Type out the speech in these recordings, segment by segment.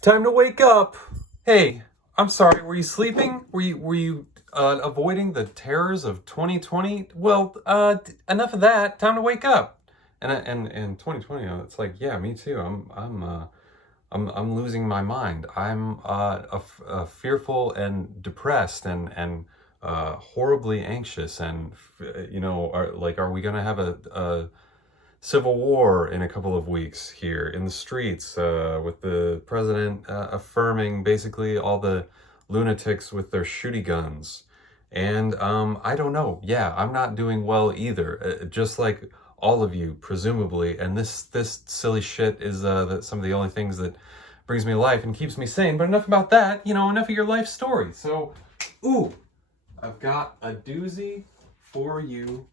Time to wake up. Hey, I'm sorry. Were you sleeping? Were you avoiding the terrors of 2020? Well, enough of that. Time to wake up. And 2020. It's like, yeah, me too. I'm losing my mind. I'm fearful and depressed and horribly anxious. And are we gonna have a civil war in a couple of weeks here in the streets, with the president affirming basically all the lunatics with their shooty guns. And I don't know. Yeah, I'm not doing well either. Just like all of you, presumably. And this silly shit is some of the only things that brings me life and keeps me sane. But enough about that. Enough of your life story. So, ooh, I've got a doozy for you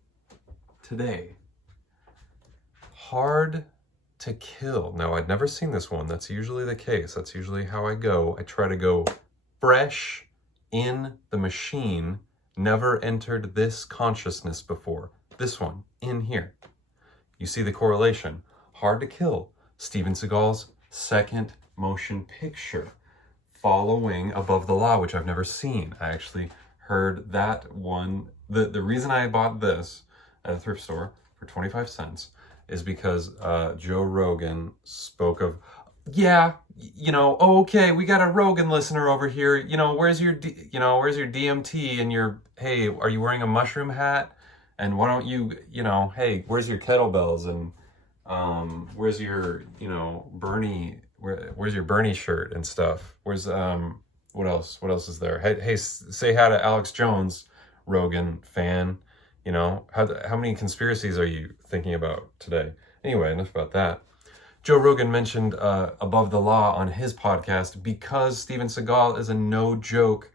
today. Hard to kill. Now, I'd never seen this one. That's usually the case. That's usually how I go. I try to go fresh in the machine. Never entered this consciousness before. This one, in here. You see the correlation. Hard to Kill, Steven Seagal's second motion picture, following Above the Law, which I've never seen. I actually heard that one. The reason I bought this at a thrift store for 25 cents is because Joe Rogan spoke of, okay, we got a Rogan listener over here. Where's your DMT and your, hey, are you wearing a mushroom hat? And why don't you, hey, where's your kettlebells? And where's your, Bernie, where's your Bernie shirt and stuff? Where's, what else? What else is there? Hey, say hi to Alex Jones, Rogan fan. How many conspiracies are you thinking about today? Anyway, enough about that. Joe Rogan mentioned Above the Law on his podcast because Steven Seagal is a no-joke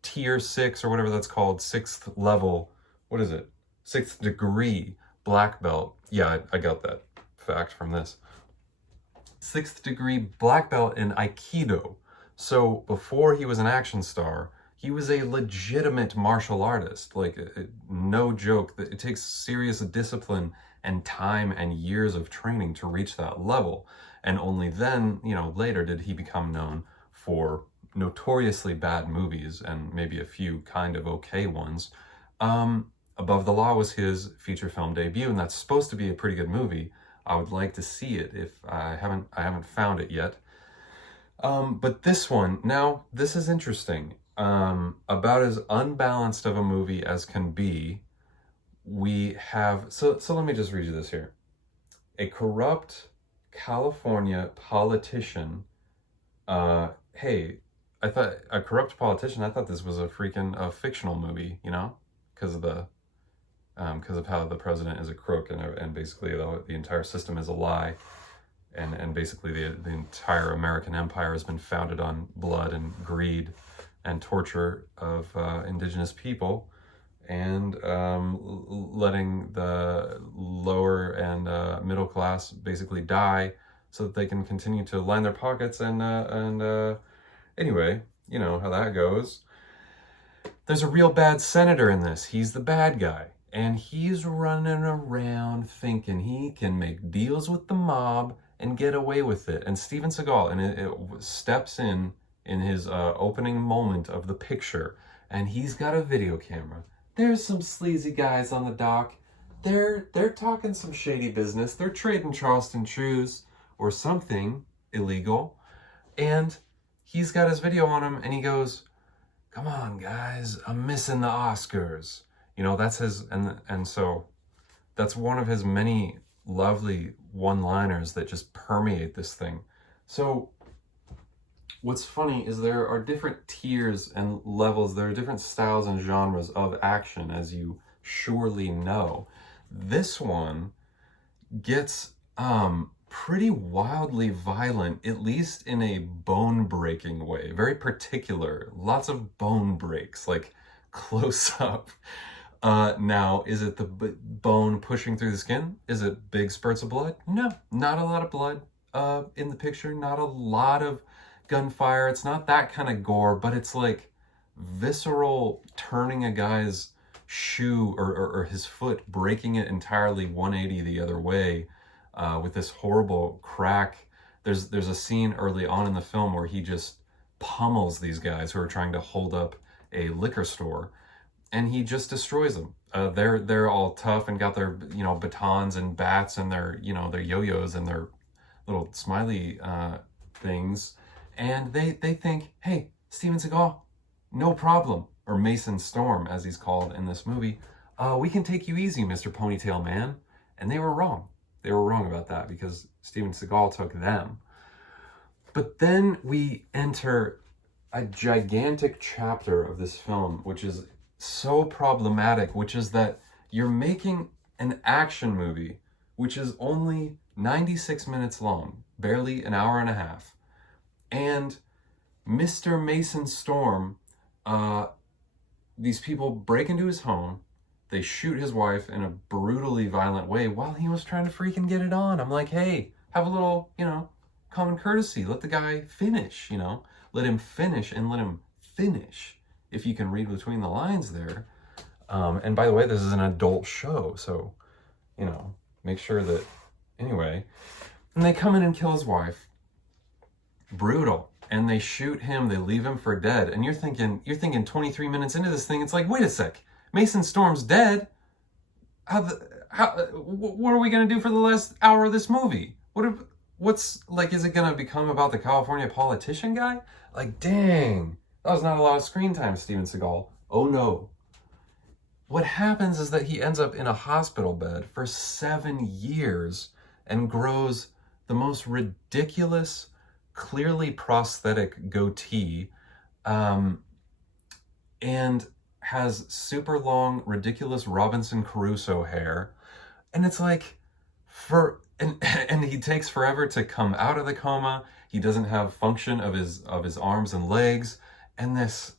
tier 6 or whatever that's called, 6th level, what is it? 6th degree black belt. Yeah, I got that fact from this. 6th degree black belt in Aikido. So before he was an action star, he was a legitimate martial artist, like no joke. It takes serious discipline and time and years of training to reach that level. And only then, later did he become known for notoriously bad movies and maybe a few kind of okay ones. Above the Law was his feature film debut, and that's supposed to be a pretty good movie. I would like to see it if I haven't found it yet. But this one, now, this is interesting. About as unbalanced of a movie as can be. We have, so let me just read you this here. A corrupt California politician, hey, I thought, a corrupt politician, I thought this was a freaking fictional movie, because of how the president is a crook and basically the entire system is a lie. And basically the entire American empire has been founded on blood and greed and torture of indigenous people, and letting the lower and middle class basically die so that they can continue to line their pockets. And anyway, you know how that goes. There's a real bad senator in this. He's the bad guy. And he's running around thinking he can make deals with the mob and get away with it. And Steven Seagal it steps in his opening moment of the picture, and he's got a video camera. There's some sleazy guys on the dock. They're talking some shady business. They're trading Charleston Chews or something illegal. And he's got his video on him, and he goes, "Come on, guys, I'm missing the Oscars." That's his, and so that's one of his many lovely one-liners that just permeate this thing. So what's funny is there are different tiers and levels. There are different styles and genres of action, as you surely know. This one gets pretty wildly violent, at least in a bone-breaking way. Very particular. Lots of bone breaks, like close up. Now, is it the bone pushing through the skin? Is it big spurts of blood? No, not a lot of blood in the picture. Not a lot of gunfire. It's not that kind of gore, but it's like visceral turning a guy's shoe or his foot, breaking it entirely 180 the other way with this horrible crack there's a scene early on in the film where he just pummels these guys who are trying to hold up a liquor store, and he just destroys them. They're all tough and got their batons and bats and their their yo-yos and their little smiley things, and they think, hey, Steven Seagal, no problem, or Mason Storm as he's called in this movie, we can take you easy, Mr. Ponytail Man. And they were wrong. They were wrong about that because Steven Seagal took them. But then we enter a gigantic chapter of this film, which is so problematic, which is that you're making an action movie, which is only 96 minutes long, barely an hour and a half. And Mr. Mason Storm, these people break into his home, they shoot his wife in a brutally violent way while he was trying to freaking get it on. I'm like, hey, have a little, common courtesy. Let the guy finish, Let him finish and let him finish, if you can read between the lines there. And by the way, this is an adult show, so, make sure that, anyway. And they come in and kill his wife. Brutal. And they shoot him, they leave him for dead. And you're thinking 23 minutes into this thing, it's like, wait a sec, Mason Storm's dead. What are we gonna do for the last hour of this movie? What's like, is it gonna become about the California politician guy? Like, dang, that was not a lot of screen time, Steven Seagal. Oh no. What happens is that he ends up in a hospital bed for 7 years and grows the most ridiculous, clearly prosthetic goatee, and has super long, ridiculous Robinson Crusoe hair. And it's like, and he takes forever to come out of the coma. He doesn't have function of his arms and legs. And this,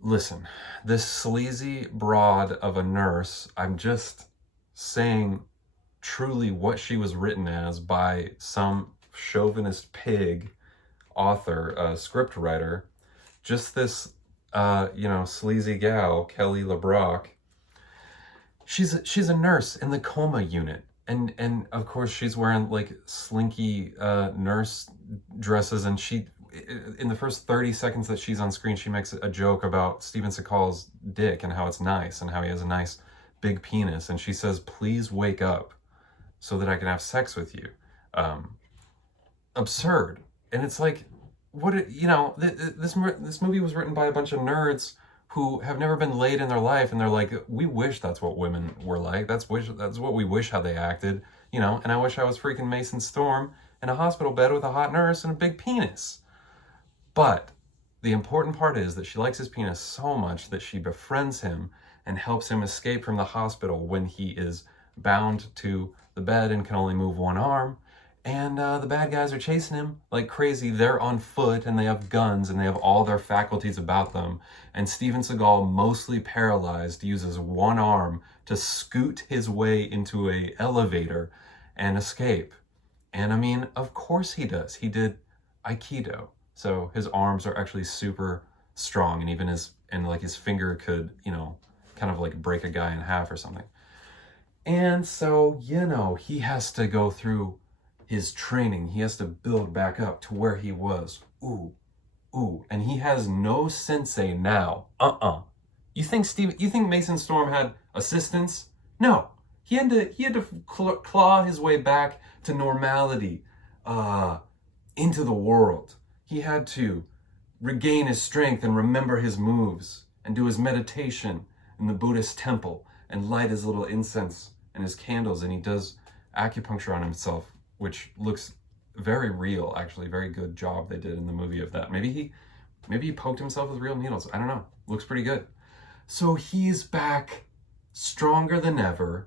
listen, this sleazy broad of a nurse, I'm just saying truly what she was written as by some chauvinist pig author, script writer. Just this, sleazy gal, Kelly LeBrock. She's a nurse in the coma unit. And of course she's wearing like slinky nurse dresses, and she, in the first 30 seconds that she's on screen, she makes a joke about Steven Seagal's dick and how it's nice and how he has a nice big penis. And she says, please wake up so that I can have sex with you. Absurd. And it's like, this movie was written by a bunch of nerds who have never been laid in their life, and they're like, we wish that's what women were like. That's what we wish how they acted, and I wish I was freaking Mason Storm in a hospital bed with a hot nurse and a big penis. But the important part is that she likes his penis so much that she befriends him and helps him escape from the hospital when he is bound to the bed and can only move one arm. And the bad guys are chasing him like crazy. They're on foot and they have guns and they have all their faculties about them. And Steven Seagal, mostly paralyzed, uses one arm to scoot his way into an elevator and escape. And of course he does. He did Aikido. So his arms are actually super strong, and even his finger could, kind of like break a guy in half or something. And so, he has to go through his training. He has to build back up to where he was. Ooh. And he has no sensei now. You think Mason Storm had assistants? No. He had to claw his way back to normality, into the world. He had to regain his strength and remember his moves and do his meditation in the Buddhist temple and light his little incense and his candles, and he does acupuncture on himself, which looks very real, actually. Very good job they did in the movie of that. Maybe he poked himself with real needles. I don't know. Looks pretty good. So he's back stronger than ever,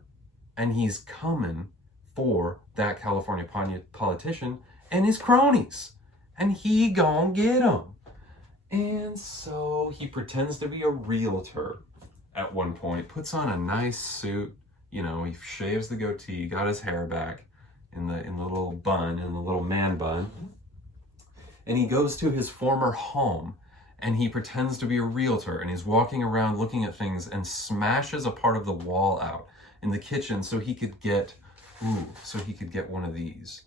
and he's coming for that California politician and his cronies. And he gon' get them. And so he pretends to be a realtor at one point, puts on a nice suit, he shaves the goatee, got his hair back in the little bun, in the little man bun. And he goes to his former home and he pretends to be a realtor, and he's walking around looking at things and smashes a part of the wall out in the kitchen so he could get Ooh, so he could get one of these.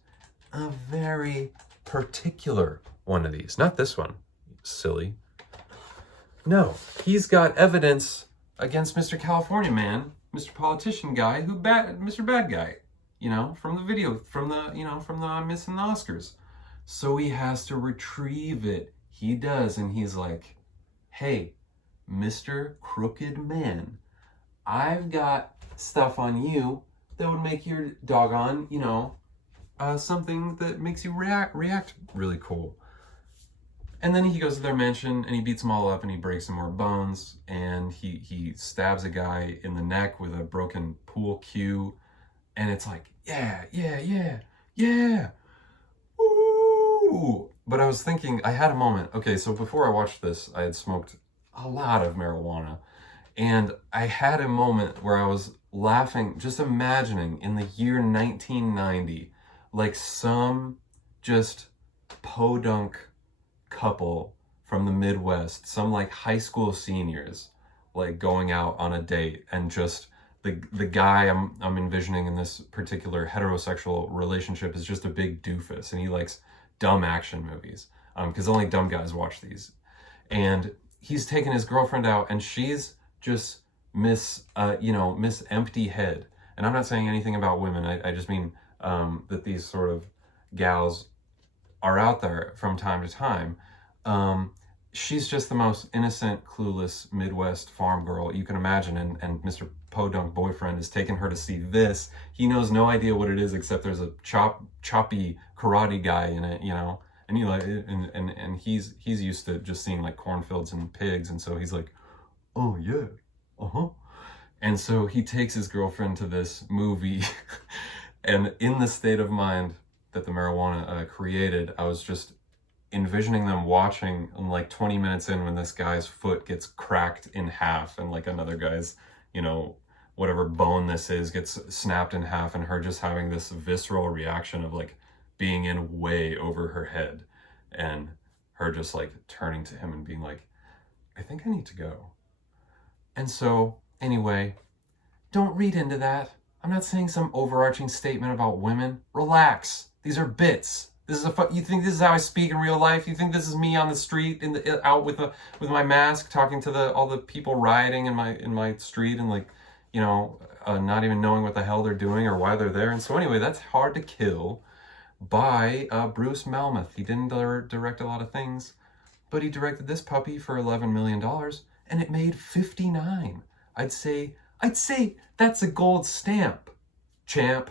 A very particular one of these. Not this one, silly. No, he's got evidence against Mr. California man, Mr. Politician guy, Mr. Bad Guy, from the video, from the I'm missing the Oscars. So he has to retrieve it. He does, and he's like, hey, Mr. Crooked Man, I've got stuff on you that would make your doggone, something that makes you react really cool. And then he goes to their mansion and he beats them all up and he breaks some more bones and he stabs a guy in the neck with a broken pool cue. And it's like, yeah. Ooh. But I was thinking, I had a moment. Okay, so before I watched this, I had smoked a lot of marijuana. And I had a moment where I was laughing, just imagining in the year 1990, like some just podunk couple from the Midwest, some like high school seniors, like going out on a date, and just the guy I'm envisioning in this particular heterosexual relationship is just a big doofus, and he likes dumb action movies, because only dumb guys watch these. And he's taken his girlfriend out, and she's just Miss Empty Head. And I'm not saying anything about women. I just mean that these sort of gals are out there from time to time. She's just the most innocent, clueless Midwest farm girl you can imagine, and Mr. Podunk boyfriend has taken her to see this. He knows no idea what it is except there's a choppy karate guy in it, and he like and he's used to just seeing like cornfields and pigs, and so he's like, oh yeah, and so he takes his girlfriend to this movie, and in the state of mind that the marijuana created, I was just envisioning them watching, and like 20 minutes in, when this guy's foot gets cracked in half and like another guy's, whatever bone this is gets snapped in half, and her just having this visceral reaction of like being in way over her head, and her just like turning to him and being like, I think I need to go. And so anyway, don't read into that. I'm not saying some overarching statement about women. Relax. These are bits. This is you think this is how I speak in real life? You think this is me on the street out with my mask talking to all the people rioting in my street, and like, not even knowing what the hell they're doing or why they're there. And so anyway, that's Hard to Kill by Bruce Malmuth. He didn't direct a lot of things, but he directed this puppy for $11 million, and it made 59. I'd say that's a gold stamp, champ.